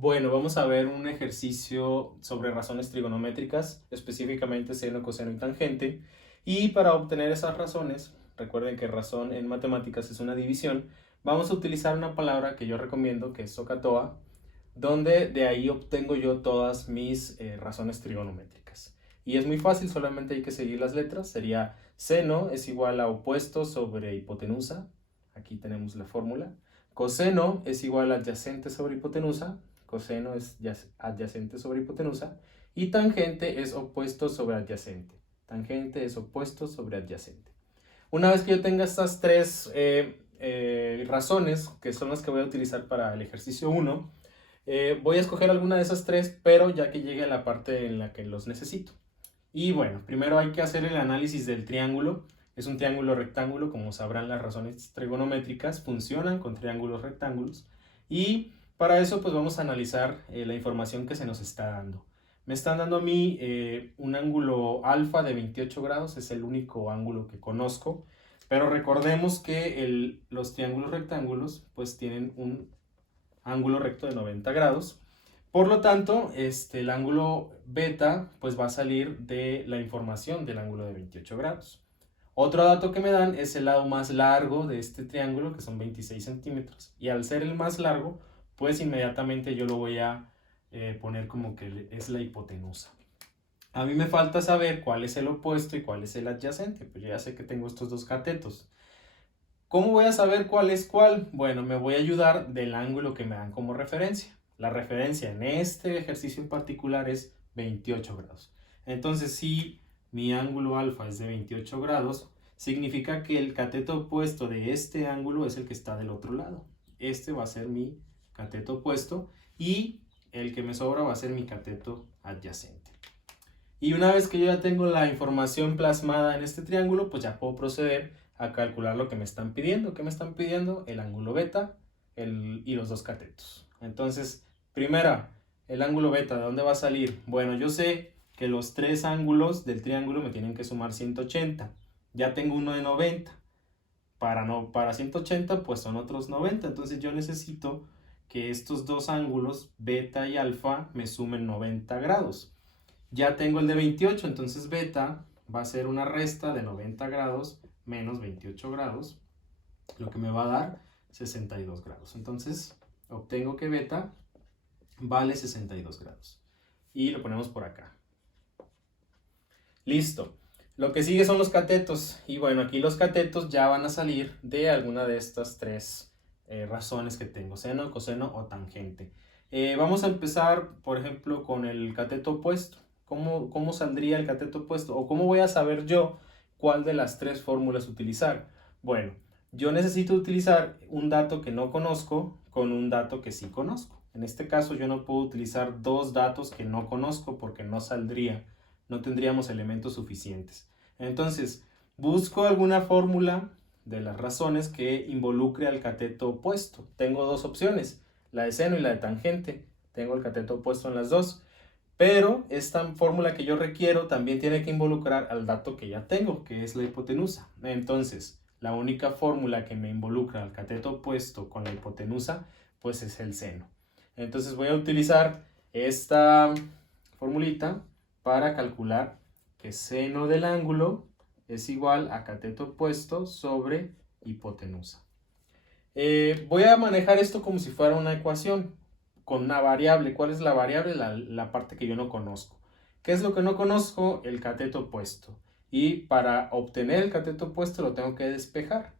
Bueno, vamos a ver un ejercicio sobre razones trigonométricas, específicamente seno, coseno y tangente. Y para obtener esas razones, recuerden que razón en matemáticas es una división, vamos a utilizar una palabra que yo recomiendo, que es SOHCAHTOA, donde de ahí obtengo yo todas mis razones trigonométricas. Y es muy fácil, solamente hay que seguir las letras. Sería seno es igual a opuesto sobre hipotenusa. Aquí tenemos la fórmula. Coseno es igual a adyacente sobre hipotenusa. Coseno es adyacente sobre hipotenusa. Y tangente es opuesto sobre adyacente. Tangente es opuesto sobre adyacente. Una vez que yo tenga estas tres razones, que son las que voy a utilizar para el ejercicio 1, voy a escoger alguna de esas tres, pero ya que llegue a la parte en la que los necesito. Y bueno, primero hay que hacer el análisis del triángulo. Es un triángulo rectángulo, como sabrán, las razones trigonométricas funcionan con triángulos rectángulos. Y para eso pues vamos a analizar la información que se nos está dando. Me están dando a mí un ángulo alfa de 28 grados, es el único ángulo que conozco. Pero recordemos que los triángulos rectángulos pues tienen un ángulo recto de 90 grados. Por lo tanto, el ángulo beta pues va a salir de la información del ángulo de 28 grados. Otro dato que me dan es el lado más largo de este triángulo, que son 26 centímetros. Y al ser el más largo, pues inmediatamente yo lo voy a poner como que es la hipotenusa. A mí me falta saber cuál es el opuesto y cuál es el adyacente. Pues yo ya sé que tengo estos dos catetos. ¿Cómo voy a saber cuál es cuál? Bueno, me voy a ayudar del ángulo que me dan como referencia. La referencia en este ejercicio en particular es 28 grados. Entonces, si mi ángulo alfa es de 28 grados, significa que el cateto opuesto de este ángulo es el que está del otro lado. Este va a ser mi cateto opuesto y el que me sobra va a ser mi cateto adyacente. Y una vez que yo ya tengo la información plasmada en este triángulo, pues ya puedo proceder a calcular lo que me están pidiendo. ¿Qué me están pidiendo? El ángulo beta y los dos catetos. Entonces, primera, el ángulo beta, ¿de dónde va a salir? Bueno, yo sé que los tres ángulos del triángulo me tienen que sumar 180. Ya tengo uno de 90. Para 180, pues son otros 90. Entonces yo necesito que estos dos ángulos, beta y alfa, me sumen 90 grados. Ya tengo el de 28, entonces beta va a ser una resta de 90 grados menos 28 grados, lo que me va a dar 62 grados. Entonces obtengo que beta vale 62 grados. Y lo ponemos por acá. Listo. Lo que sigue son los catetos. Y bueno, aquí los catetos ya van a salir de alguna de estas tres razones que tengo: seno, coseno o tangente. Vamos a empezar, por ejemplo, con el cateto opuesto. ¿Cómo saldría el cateto opuesto? ¿O cómo voy a saber yo cuál de las tres fórmulas utilizar? Bueno, yo necesito utilizar un dato que no conozco con un dato que sí conozco. En este caso yo no puedo utilizar dos datos que no conozco porque no saldría, no tendríamos elementos suficientes. Entonces, busco alguna fórmula de las razones que involucre al cateto opuesto. Tengo dos opciones, la de seno y la de tangente. Tengo el cateto opuesto en las dos. Pero esta fórmula que yo requiero también tiene que involucrar al dato que ya tengo, que es la hipotenusa. Entonces, la única fórmula que me involucra al cateto opuesto con la hipotenusa, pues es el seno. Entonces voy a utilizar esta formulita para calcular que seno del ángulo es igual a cateto opuesto sobre hipotenusa. Voy a manejar esto como si fuera una ecuación con una variable. ¿Cuál es la variable? La parte que yo no conozco. ¿Qué es lo que no conozco? El cateto opuesto. Y para obtener el cateto opuesto lo tengo que despejar.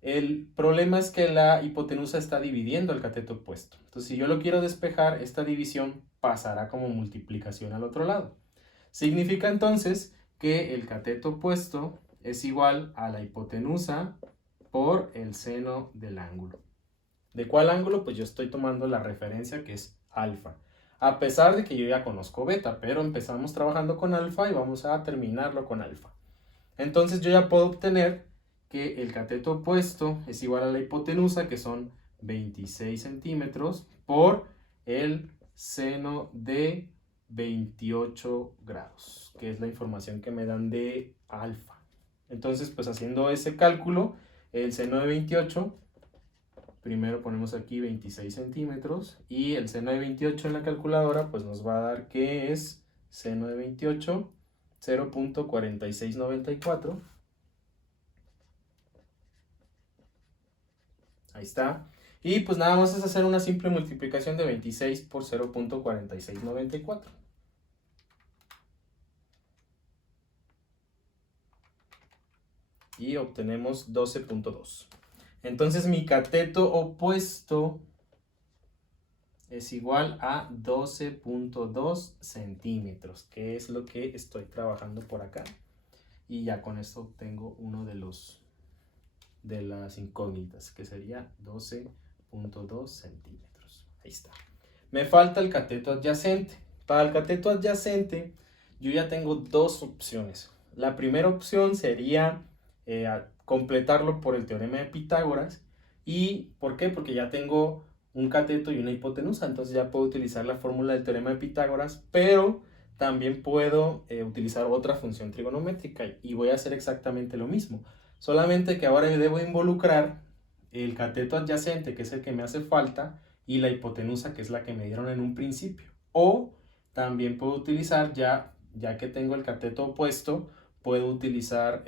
El problema es que la hipotenusa está dividiendo el cateto opuesto. Entonces, si yo lo quiero despejar, esta división pasará como multiplicación al otro lado. Significa entonces que el cateto opuesto es igual a la hipotenusa por el seno del ángulo. ¿De cuál ángulo? Pues yo estoy tomando la referencia que es alfa. A pesar de que yo ya conozco beta, pero empezamos trabajando con alfa y vamos a terminarlo con alfa. Entonces yo ya puedo obtener que el cateto opuesto es igual a la hipotenusa, que son 26 centímetros, por el seno de 28 grados, que es la información que me dan de alfa. Entonces, pues haciendo ese cálculo, el seno de 28 Primero ponemos aquí 26 centímetros y el seno de 28 en la calculadora pues nos va a dar que es seno de 28, 0.4694. Ahí está. Y pues nada más es hacer una simple multiplicación de 26 por 0.4694. Y obtenemos 12.2. Entonces mi cateto opuesto es igual a 12.2 centímetros, que es lo que estoy trabajando por acá. Y ya con esto obtengo uno de las incógnitas, que sería 12.2 centímetros. Ahí está. Me falta el cateto adyacente. Para el cateto adyacente, yo ya tengo dos opciones. La primera opción sería completarlo por el teorema de Pitágoras. ¿Y por qué? Porque ya tengo un cateto y una hipotenusa, entonces ya puedo utilizar la fórmula del teorema de Pitágoras, pero también puedo utilizar otra función trigonométrica y voy a hacer exactamente lo mismo. Solamente que ahora debo involucrar el cateto adyacente, que es el que me hace falta, y la hipotenusa, que es la que me dieron en un principio. O también puedo utilizar, ya que tengo el cateto opuesto, puedo utilizar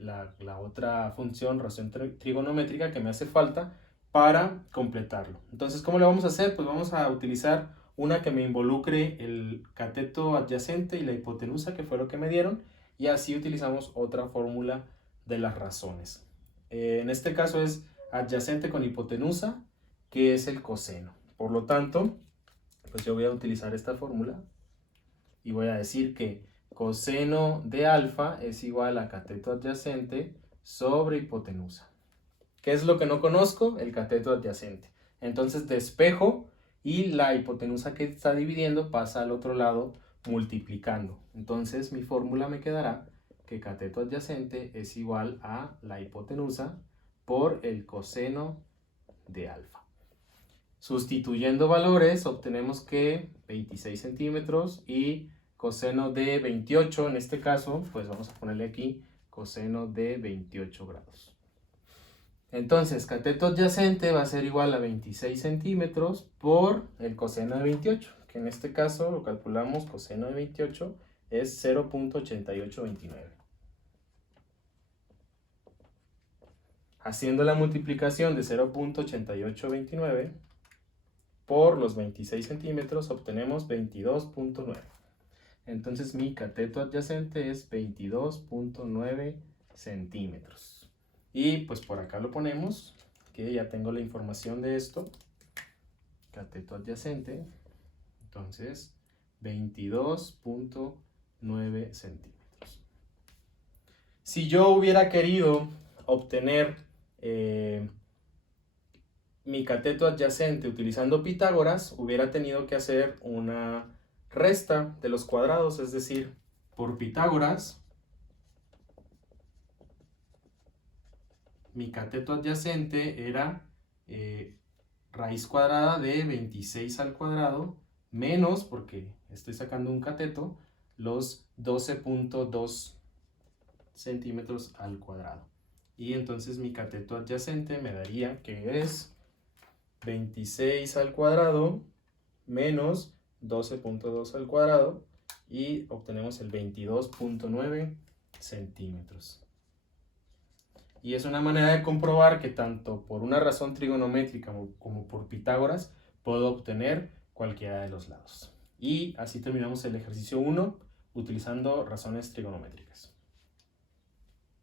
la otra función, razón trigonométrica, que me hace falta para completarlo. Entonces, ¿cómo lo vamos a hacer? Pues vamos a utilizar una que me involucre el cateto adyacente y la hipotenusa, que fue lo que me dieron, y así utilizamos otra fórmula de las razones. En este caso es adyacente con hipotenusa, que es el coseno. Por lo tanto, pues yo voy a utilizar esta fórmula y voy a decir que coseno de alfa es igual a cateto adyacente sobre hipotenusa. ¿Qué es lo que no conozco? El cateto adyacente. Entonces despejo y la hipotenusa que está dividiendo pasa al otro lado multiplicando. Entonces mi fórmula me quedará que cateto adyacente es igual a la hipotenusa por el coseno de alfa. Sustituyendo valores obtenemos que 26 centímetros y coseno de 28, en este caso, pues vamos a ponerle aquí coseno de 28 grados. Entonces, cateto adyacente va a ser igual a 26 centímetros por el coseno de 28, que en este caso lo calculamos, coseno de 28 es 0.8829. Haciendo la multiplicación de 0.8829 por los 26 centímetros obtenemos 22.9. Entonces mi cateto adyacente es 22.9 centímetros. Y pues por acá lo ponemos, que ya tengo la información de esto. Cateto adyacente, entonces 22.9 centímetros. Si yo hubiera querido obtener mi cateto adyacente utilizando Pitágoras, hubiera tenido que hacer una resta de los cuadrados, es decir, por Pitágoras, mi cateto adyacente era raíz cuadrada de 26 al cuadrado menos, porque estoy sacando un cateto, los 12.2 centímetros al cuadrado. Y entonces mi cateto adyacente me daría que es 26 al cuadrado menos 12.2 al cuadrado y obtenemos el 22.9 centímetros. Y es una manera de comprobar que tanto por una razón trigonométrica como por Pitágoras puedo obtener cualquiera de los lados. Y así terminamos el ejercicio 1 utilizando razones trigonométricas.